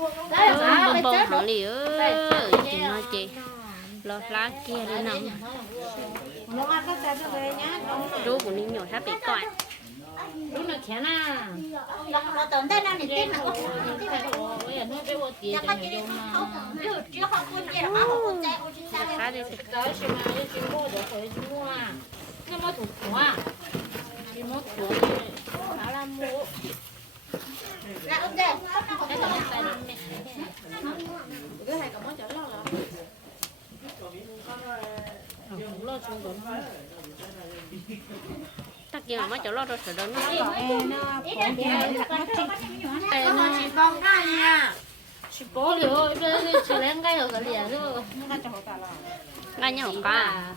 bông bông hẳn lì ơi? Chị nói chị. lo lá kia đi nằm nó nhá. Chú của ninh nhồi hát bị là chén à nó tốn đây nó mà. có bây giờ nó nó có dùng mà là chạy khá đi tới xem mà đi xem mua được rồi mua nó mới thủ thủ à? Đi mua thủ. Khá là mua tắc là mới chỗ lo rồi sợ đơn nó nó chỉ con ra nha chỉ bỏ liệu bây giờ chỉ lên cái ở cái liền thôi ngay nhau cả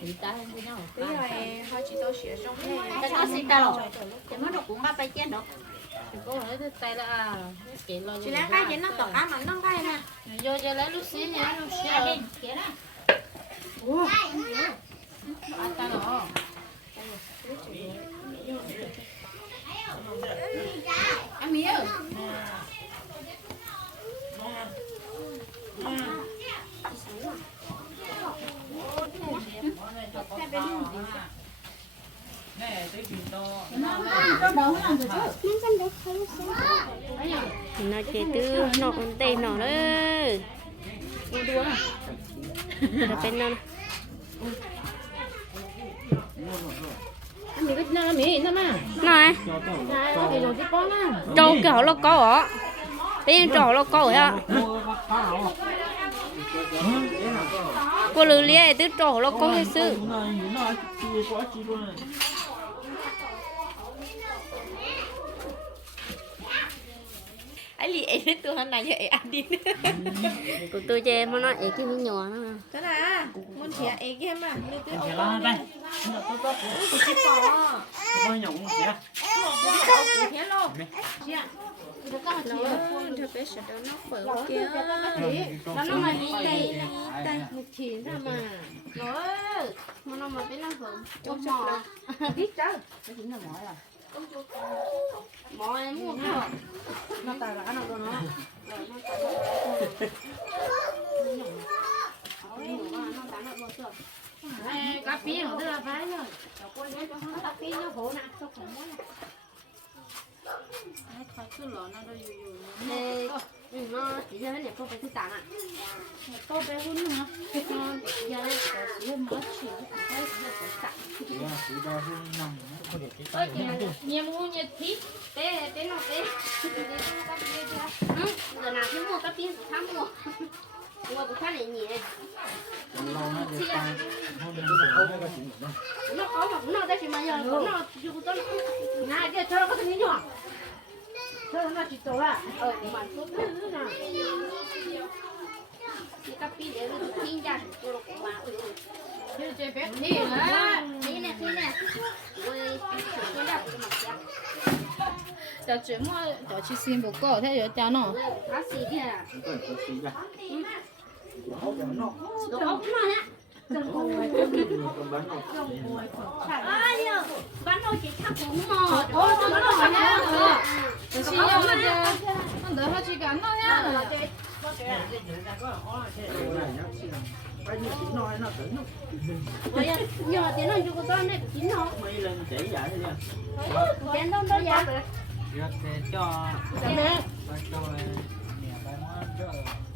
thì ta nhau cái nó xịt đầu thì nó được cũng ba bay chén được chỉ có hỏi cái tay là à cái lo chỉ là cái gì nó tọt á mà nó cái nè vô cho lấy lúc xí nhá lúc xí đi kia ăn mía cái nó mía nó mà nói cái rồi cái con á. Trâu kiểu nó có ở bên trâu nó có ở cô lừa lia tư trâu nó có cái sự tôi hôm nay giờ ấy ăn đi. Của tôi chơi mà nói cái cái nhỏ nó. Thế là muốn chị ấy kia mà tôi Không ông lo đây. tôi chỉ bỏ Bao nhiêu cũng xỉa. thế luôn nó thật bé sợ nó khỏe kia nó nó mà đi đây đây một chỉ ra mà nó mà nó mà biết nó hưởng trong mò biết chứ cái chính là mỏ à mỏ em mua. Không nó tài là nó của nó cá pí ở đây là phải rồi. Cà phê nó hổ nè, sao không muốn không phải thứ tàn ạ. có bé hơn nữa Giờ đây, chỉ mới chỉ phải thứ tàn. ơi nhiều mua nhiều thịt Té, té nó té. Ừ, giờ nào thì mua cà phê thì tham mua. Mua của khác này nhỉ. Nó có mà nó đây chỉ mà giờ nó chịu tôi nó. này kia cho nó có cái nhỏ cho nó chỉ tổ à Ờ, mà số thứ nè. Cái cà phê để nó thiên ra, tôi cũng mà. chứ chơi bé thì là Tí nè, tí nè. Ôi, tôi đặt cái mặt đẹp. giờ chuyện mua giờ chỉ xin một cái thế giờ cho nó Nó xì kìa. Đồ ốc nó nè. Ai ơi, bắn nó chỉ thắp cũng mò. 어, 저 nó nhá giờ xin nhau là giờ nó đỡ hơi chỉ cả nó nhá Ôi, nhưng mà tiếng nó chưa có con này, chín nó. Mấy lần chỉ đâu đâu dạ. Được thì cho Chén nè. cho nhà bạn nó cho Chè vô đi tí chị đọc chè một cái. Cháu nó chè chơi, cháu nó chè nhá. Cháu nó cục phô đi là chè chơi cục phô, chín. Như lì đều chỉ cháu nó đi. Bắt tay đấy. Cái tổ có bắn nào bắt tay cả đó.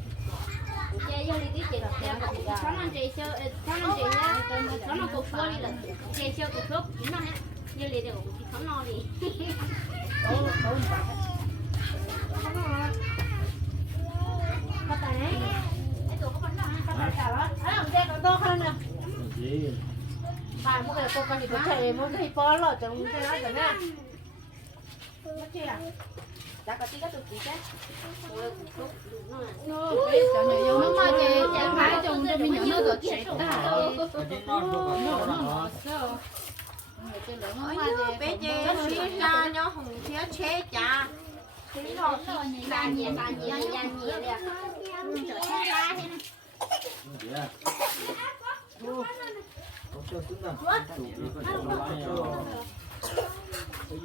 À mua cái cô con thì có thể mua cái bó lọ trong cái đó chẳng nha Mất chưa Đã có tí cái tụt tí chứ. Ôi, cục phô, đúng rồi. nó mà chị chị phải trồng cho mình nhỏ nó được chạy ta nó nó nó sao bé chê xí cha nhó hùng phía chế cha Bà nhẹ, bà nhẹ, bà nhẹ đi à. Không cho chúng ta.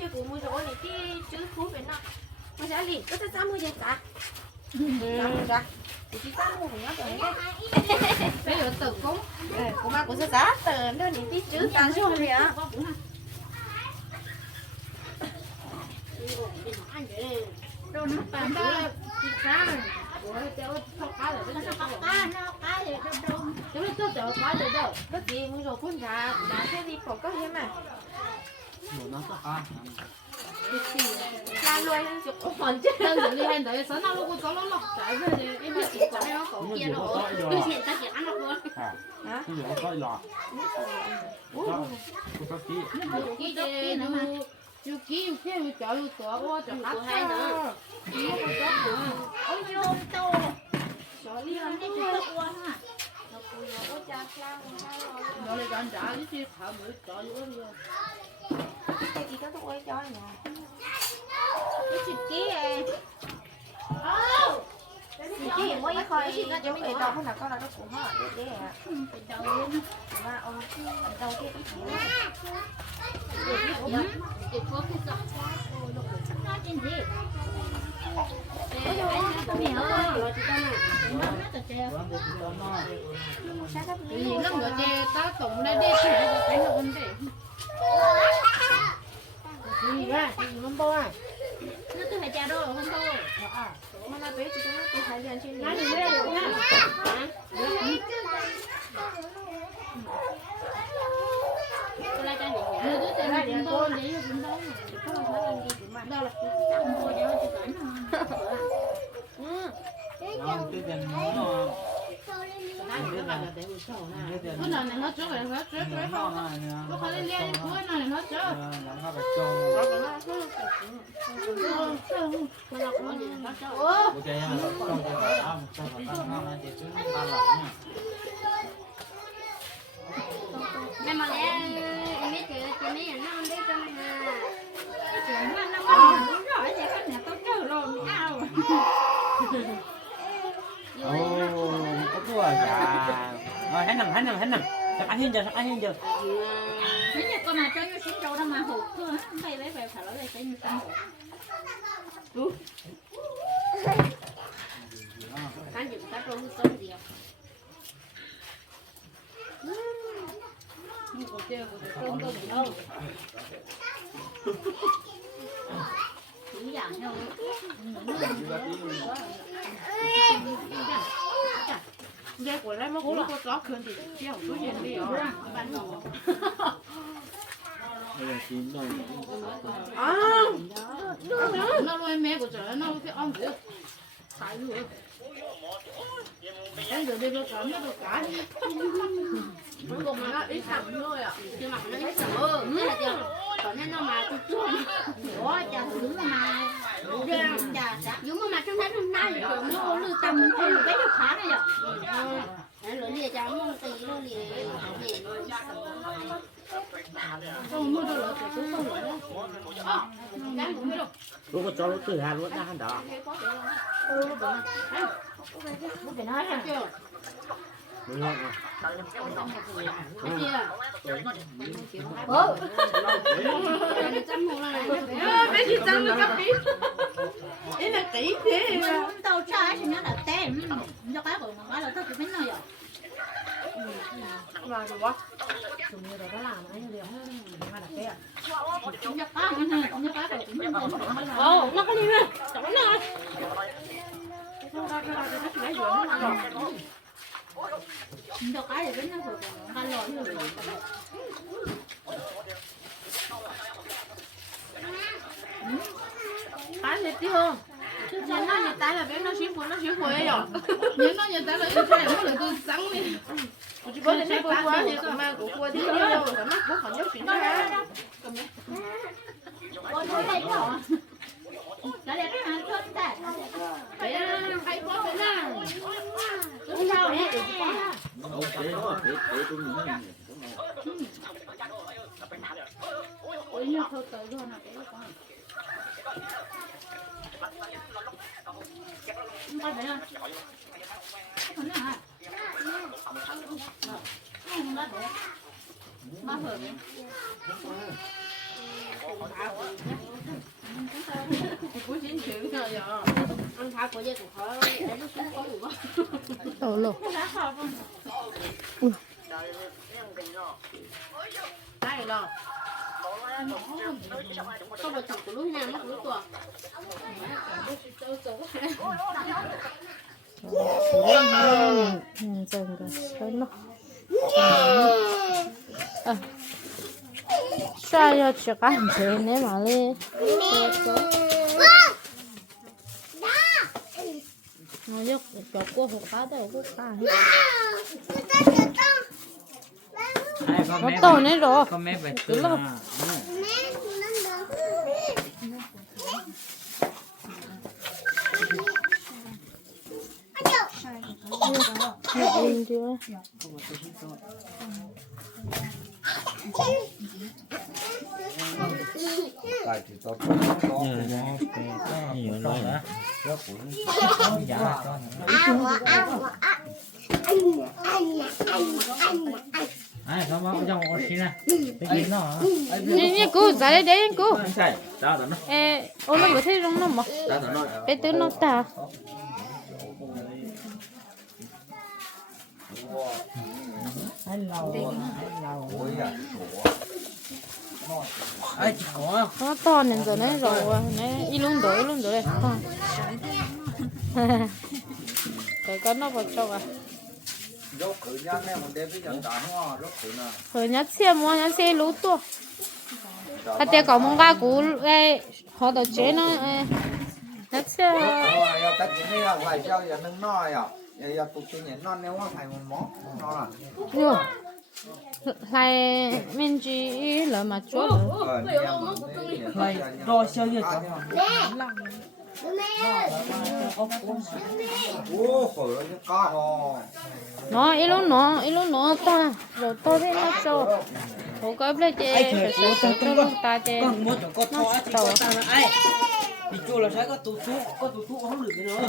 chứ cũng mua rồi này cái chứ phú bên nó mà sẽ liền có cái mua gì cả ra chỉ có mua của nó rồi bây giờ tự cũng của ba cũng sẽ giá từ đó những tí chứ tàn xuống rồi ạ đâu nó tàn ra thì cá ủa cháu sao cá rồi nó sao cá cái gì đâu đâu cháu nó sao cháu cá rồi đâu có gì mua rồi phun ra đã thế đi có có thế mà Một nó có ăn. ra luôn ăn chụp còn chứ đơn giản đi hành đấy sáng nào lúc có nó lọc trái về thì em biết chỉ có này nó có kia nó đưa tiền ta chỉ ăn được luôn Cái gì nó có lọ. Có có ký. cái gì nó chú ký chú ký chú cháu chú tổ ô cháu hát hay nữa chú có cháu nữa ôi vô tô cho đi ăn cái chụp qua ha nó lại gan trả cái gì thảo mới cho chú đi cái gì đó tôi cho nhà cái chụp ký ấy chị mới khơi giống cái đầu không là con là nó cũng hết để để à mà ông đầu kia cái gì chị phước cái sao nó trên gì cái gì nữa rồi chị ta nè Quán thì chúng ta nó. vì lắm rồi chị ta tổng này đi thì cái nó vấn đề gì ra không bao à nó từ hai trả đôi không thôi mà nó bé chỉ có nó từ hai trên nói này gì đây rồi tôi lại cho chị nhà người cứ tiền tiền tôi lấy chúng đó không có nói gì thì mà đâu là không mua cho chị cảnh Nó cái tiền nó cái là để một chỗ Cái nè tiền cái này nó trước rồi nó trước rồi nó không này nè. nó phải lên lên cuối này nó trước Ờ, làm nó phải trông. Ok nha, trông cái phải ăn, trông phải ăn ngon này thì chứ ba lẩu nha. mẹ mà lẽ em biết chị chị mấy nhà nó ăn đấy cho nên là đúng rồi chị khách nhà tôi trừ rồi ao Ồ, có cua dạ. Rồi, hết nằm, hết nằm, hết nằm. Sắp ăn hin giờ, sắp ăn hin giờ. nếu như con nào cho như xin trâu đâu mà hụt thôi á đây lấy về phải lấy về cái như con ăn gì ta trông sống gì nhưng của mà học đi ở ban đầu chín rồi. à nó nuôi mẹ của trời nó cái ông gì phải luôn anh giờ đi nó cả nó cả cuối cùng mà nó ít thôi ạ nhưng mà nó ít là chưa còn nên nó mà tôi chưa ủa trời đứng mà nhưng mà trong tháng hôm nay rồi nó lưu tâm không cái được khá này rồi nó lưỡi lìa chả mong tí nó lìa lìa không mua là đó ờ cái cũng biết đâu Lúc có cho nó từ Hà luôn ra hắn đó. bố phải nói chưa Đúng rồi. cái kia bố trăm hồ này cái gì trăm nó cấp biết ý là tỷ thế. Mình tàu trái thì nó là tem nó cái của nó là tôi phải nói rồi. Mà rồi quá chúng như đó làm anh liền mà đặt cái nó có nó cái của nó ồ nó có gì nữa? Chỗ nào không ra cái cái cái cái gì nó nó cái thì nó rồi nó lòi rồi cái tiêu Nhìn nó như tay là biết nó xíu của nó xíu của ấy rồi. Nhìn nó như tay là ít tay nó là tôi sẵn đi. Chỉ có thể nói qua thì cũng mang của qua thì đâu. Rồi Nó cũng không nhớ chuyện đó. Ôi thôi đây rồi cái này cái hàng thơm ta. Vậy hay có cái nào Đúng sao Ok, để để tôi nghĩ là Ôi như thôi tới rồi nào cái con không có không không đây rồi không phải chồng của lúc nào mất lúc tuổi dần rồi tới nó à sao giờ chỉ có hành thế này mà đi nó giúp cho cô hộ cá đâu cô cá hết to này rồi lọc. chưa tại thì cho Ừ, nó cái- nhiều rồi đó. nó cũng Dạ. Ai, không có trong ô xin nè. Cái gì nó hả? nè cô ra đây đây cô sai đó nó ê ô nó có thấy trong nó mà bé tứ nó ta ôi à Ai, chỉ có nó to nên giờ nó rồi nè y luôn đổi luôn đổi to cái con nó vào trong à rồi nhát xe mua nhát xe lú tua à tiền có mong ga cú ê họ đầu chế nó ê nhát xe giờ là à tụt cái nhện non nếu mà phải một món nó là Yo. lại mình chỉ là mà chúa ờ non nha. rồi sao giờ cháu? nó có ít lúc nó ít lúc nó ta rồi tôi thấy nó cho hồ cái bây giờ phải sợ sợ nó lúc ta cho con Nó có là ai? Thì chua là sẽ có tủ thuốc, có tủ thuốc không được nữa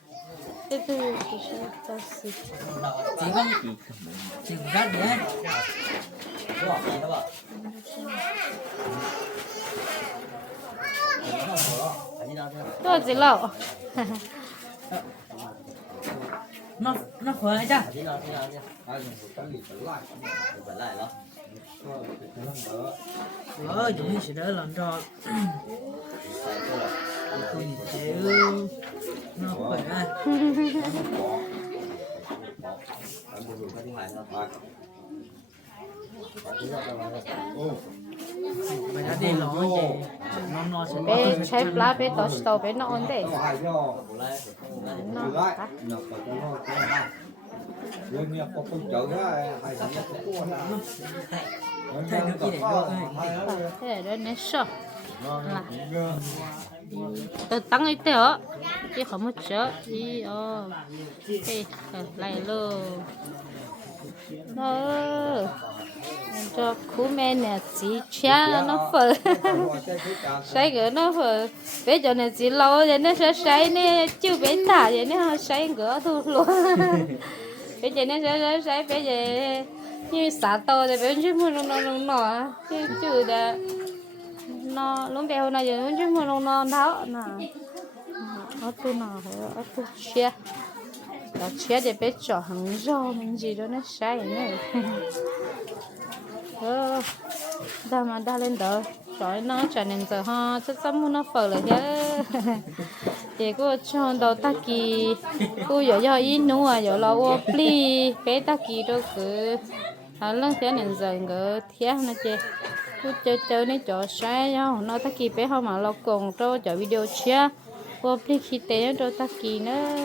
xịt Chỉ có chỉ chỉ rác đấy. chỉ lẩu Nó nó khỏe chứ. Ờ, chúng mình sẽ đỡ lần cho. Nó khỏe. Mày đã đi lỏ gì? Nó nó bé trái lá bé tao tao bé nó ổn đấy nó hay nó lại nó cái nó cái này luôn nhập có công chợ á hay là nhập có cua thế Thay được gì để cho thế đó nó sợ tớ tăng ấy thế chứ không mất chớ. Đi ờ. Thế ờ, lại luôn nó ờ. cho cú mẹ nè, chị cha nó phở. Sai cái nó phở. Bây giờ nè, chị lâu rồi nó sẽ sai nè. Chưa bé thả vậy nó hơi sai gỡ thu luôn. Bây giờ nó sẽ sai sai bây giờ như xả to thì bây giờ mua nó nó nó nó chứ chứ đã nó lúc bé hôm nay giờ nó chứ mua nó nó tháo nè. Ở tu nào ở tu chia là chia để bé cho hàng rau mình gì đó nó sai nữa. Ờ đa mà đa lên đó trời, nó trở nên giờ ha chắc chắn muốn nó phở rồi chứ thì cô cho đầu ta kỳ. Cô giờ giờ ít nữa à giờ là ô pli. Bé ta kỳ đâu cứ à lần thế nên giờ ngỡ thế nó chơi cô chơi chơi này cho sai nhau. Nó ta kỳ bé họ mà lo cùng cho cho video chia. Ô pli khi té cho ta kỳ nữa.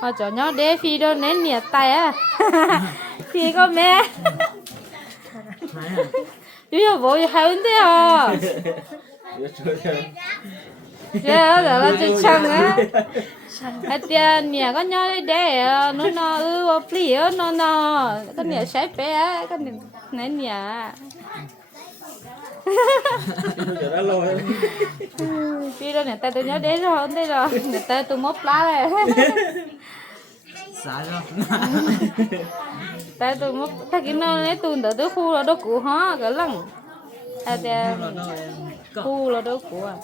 Họ cho nhau để phi đâu nén tay à phi có mẹ. Bây giờ bố hay thế à Chứ là nó chơi chăng á. à tiền nhà có nhau đi để nó nó ư pli ở nó nó cái nhà sấy bé á nhà này nhà phi đó nhà ta tôi nhớ đến rồi đây rồi. Nhà ta tôi móc lá này xả rồi ta tôi móc ta cái nó lấy tôi đỡ tôi khu là đâu cụ hó cái lăng à thì khu là đâu cụ à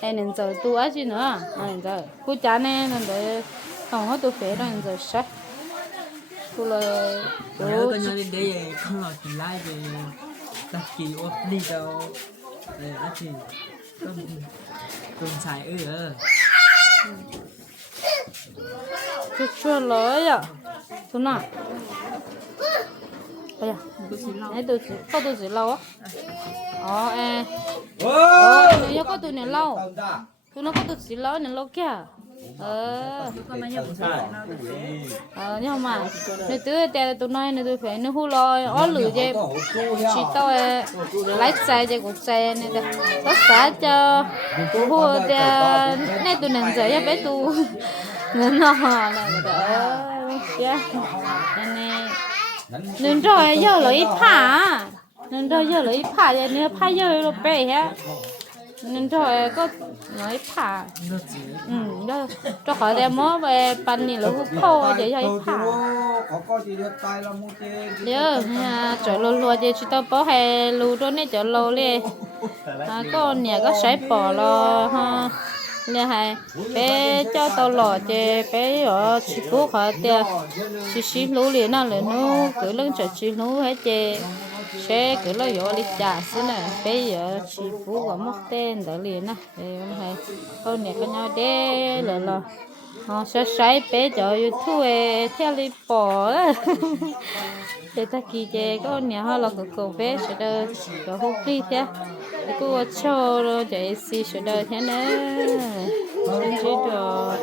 em nên giờ tôi á chứ nữa. Nên giờ khu cha nè nên giờ không có tôi phải rồi nên giờ sách khu là tôi có nhau đi đây không là thì lại về đặt kỳ ốp đi đâu. Để thì không cùng xài ư. Tôi chưa lấy à. Tôi nào bây giờ nãy tôi chỉ có tôi chỉ lâu á ờ em ờ nếu có tôi này lâu Tao tôi nó có tôi chỉ lâu này lâu kia ờ ờ nhưng mà nếu tôi để tôi nói nếu tôi phải nếu hú lo ó lử chứ chỉ tao ấy lấy xe cho cuộc xe này đó có xã cho hú để này nên giờ ya bé tu nên nó này đó ya này nên rồi giờ lấy phá nên rồi giờ lấy phá thì nên phá giờ nó bé ha nên thôi có lấy phá ừ đó cho khỏi đem mó về pan này là hút khô để cho phá nhớ nhà chỗ lô lô thì chỉ tao bỏ hè lù đó nên chỗ lô li à có nhà có sấy bỏ lo ha nè hay bé cho tao lò chè bé ở chỉ bố họ tiền chỉ xin lú liền nào liền nó cứ lưng chỗ chỉ lú hết chè xe cứ lo yo đi trả xin nè bây giờ chỉ phú có mất tên đó liền nè thì hôm nay con nhà có nhau đê là là họ sẽ sấy bé cho youtube theo đi bỏ để ta kỳ chế có nhà họ là cái cầu bé sẽ đỡ cho hút đi thế. Cái cô cho rồi chạy xì sẽ đỡ thế nè. Xin chỉ rồi